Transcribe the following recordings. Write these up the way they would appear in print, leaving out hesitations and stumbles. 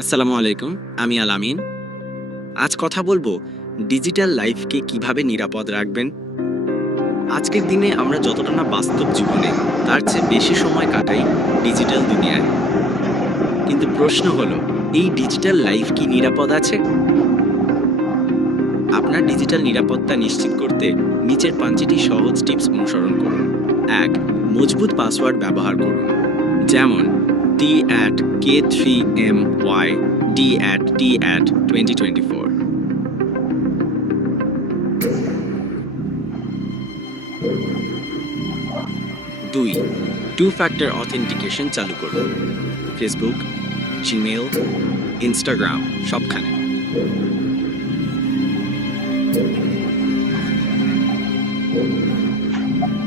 আসসালামু আলাইকুম। আমি আলামিন। আজ কথা বলবো ডিজিটাল লাইফকে কিভাবে নিরাপদ রাখবেন। আজকের দিনে আমরা যতটা না বাস্তব জীবনে তার চেয়ে বেশি সময় কাটাই ডিজিটাল দুনিয়ায়। কিন্তু প্রশ্ন হলো, এই ডিজিটাল লাইফ কি নিরাপদ আছে? আপনার ডিজিটাল নিরাপত্তা নিশ্চিত করতে নিচের ৫টি সহজ টিপস অনুসরণ করুন। ১. মজবুত পাসওয়ার্ড ব্যবহার করুন। যেমন t@k3my d@t@2024। ২. Two factor authentication চালু করুন। ফেসবুক, জিমেইল, ইনস্টাগ্রাম সবখানে।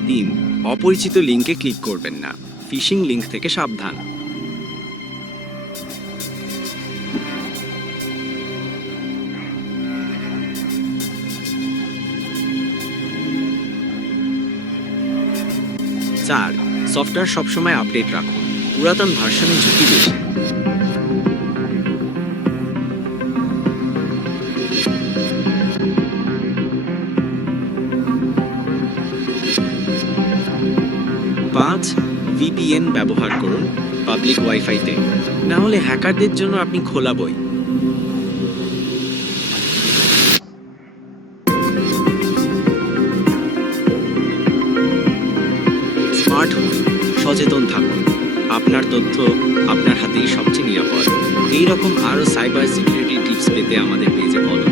৩. অপরিচিত লিঙ্কে ক্লিক করবেন না। ফিশিং লিঙ্ক থেকে সাবধান। ৪. সফটওয়্যার সবসময় আপডেট রাখুন। পুরাতন ভার্সনে ঝুঁকি বেশি। ৫. ভিপিএন ব্যবহার করুন পাবলিক ওয়াইফাইতে, না হলে হ্যাকারদের জন্য আপনি খোলা বই। স্মার্ট হন, সচেতন থাকুন। আপনার তথ্য আপনার হাতেই সবচেয়ে নিরাপদ। এই রকম আরও সাইবার সিকিউরিটি টিপস পেতে আমাদের পেজে ফলো